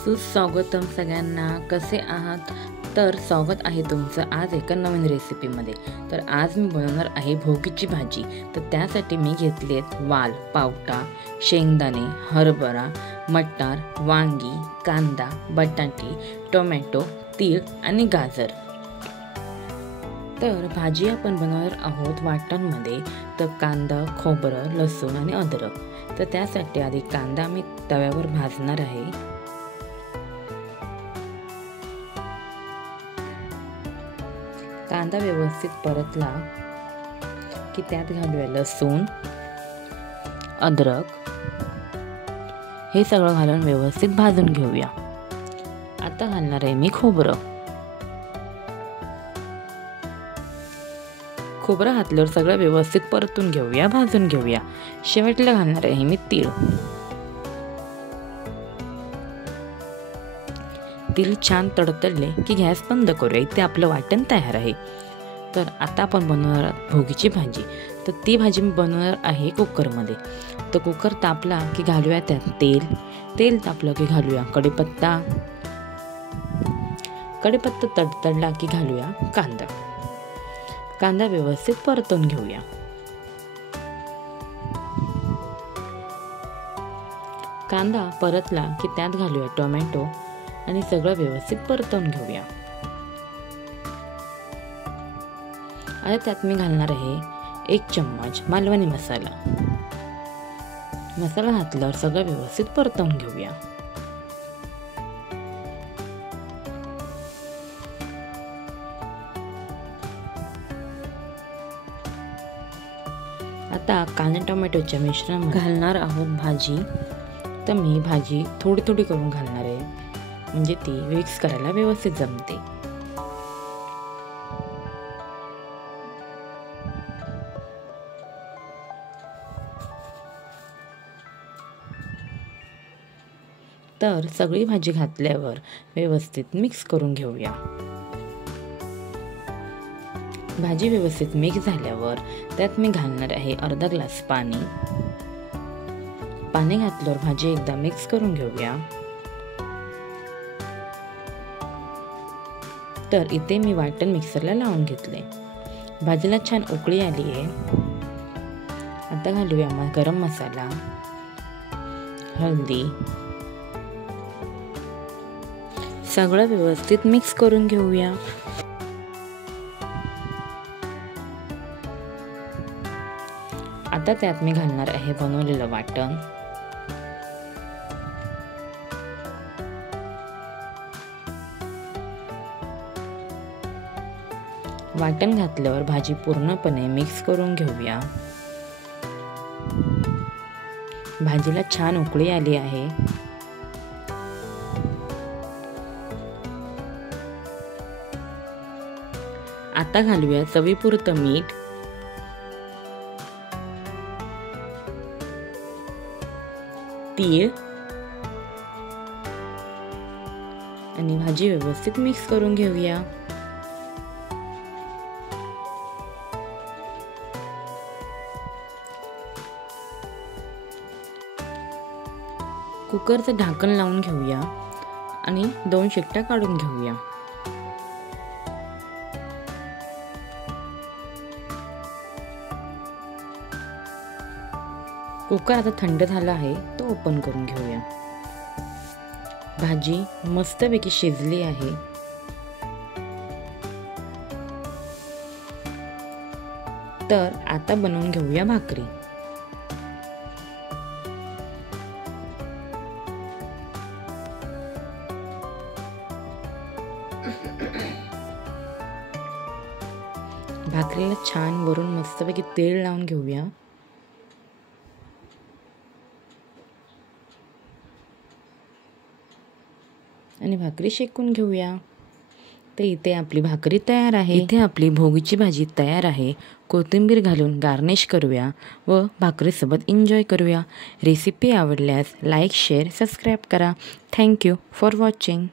सुस्वागतम सगळ्यांना, कसे आहात? तर स्वागत आहे तुमचं आज एका नवीन रेसिपीमध्ये। तर आज मी बनवणार आहे भोगीची भाजी। तर त्यासाठी मी घेतलेत वाल, पावटा, शेंगदाणे, हरभरा, मटार, वांगी, कांदा, बटाटे, टोमॅटो, तीळ आणि गाजर। तर भाजी आपण बनवणार आहोत वाटणमध्ये। तर कांदा, खोबरं, लसूण आणि अद्रक। तर त्यासाठी आधी कांदा मी तव्यावर भाजणार आहे। कांदा व्यवस्थित परतला की त्यात घालूया लसूण, अद्रक, हे सगळं घालून व्यवस्थित भाजून घेऊया। आता घालणार आहे मी खोबरं। खोबरं घातल्यावर सगळं व्यवस्थित परतून घेऊया, भाजून घेऊया। शेवटला घालणार आहे मी तीळ। तीळ छान तडतडले की गॅस बंद करूया। इथे आपलं वाटण तयार आहे। तर आता आपण बनवणार आहोत भोगीची भाजी। तर ती भाजी मी बनवणार आहे कुकरमध्ये। तर कुकर तापला की घालूया त्यात तेल। तेल तापलं की घालूया कढीपत्ता। कढीपत्ता तडतडला की घालूया कांदा। कांदा व्यवस्थित परतून घेऊया। कांदा परतला की त्यात घालूया टोमॅटो आणि सगळं व्यवस्थित परतून घेऊया। आता त्यात मी घालणार आहे 1 चम्मच मालवणी मसाला। मसाला घातल्यावर सगळं व्यवस्थित परतून घेऊया। आता कांदा टोमॅटोच्या मिश्रण घालणार आहोत भाजी। तर मी भाजी थोडी थोडी करून घालणार आहे, म्हणजे ती मिक्स करायला व्यवस्थित जमते। तर सगळी भाजी घातल्यावर व्यवस्थित मिक्स करून घेऊया। भाजी व्यवस्थित मिक्स झाल्यावर त्यात मी घालणार आहे अर्धा ग्लास पाणी। पाणी घातल्यावर भाजी एकदा मिक्स करून घेऊया। तर इथे मी वाटण मिक्सरला लावून घेतले। भाजीला छान उकळी आली आहे। आता घालूया गरम मसाला, हळदी, सगळं व्यवस्थित मिक्स करून घेऊया। आता त्यात मी घालणार आहे बनवलेलं वाटण। वाटण घातल्यावर भाजी पूर्णपणे मिक्स करून घेऊया। भाजीला छान उकळी आली आहे। आता घालूया चवीपुरतं मीठ, तीळ आणि भाजी व्यवस्थित मिक्स करून घेऊया। कुकरचं ढाकण लावून घेऊया आणि 2 शिट्ट्या काढून घेऊया। कुकर आता थंड झाला आहे, तो ओपन करून घेऊया। भाजी मस्तपैकी शिजली आहे। तर आता बनवून घेऊया भाकरी। भाकरीला छान वरून मस्तपैकी तेल लावून घेऊया आणि भाकरी शेकून घेऊया। तर इथे आपली भाकरी तयार आहे। इथे आपली भोगीची भाजी तयार आहे। कोथिंबीर घालून गार्निश करूया व भाकरीसोबत एन्जॉय करूया। रेसिपी आवडल्यास लाईक, शेअर, सबस्क्राईब करा। Thank you for watching.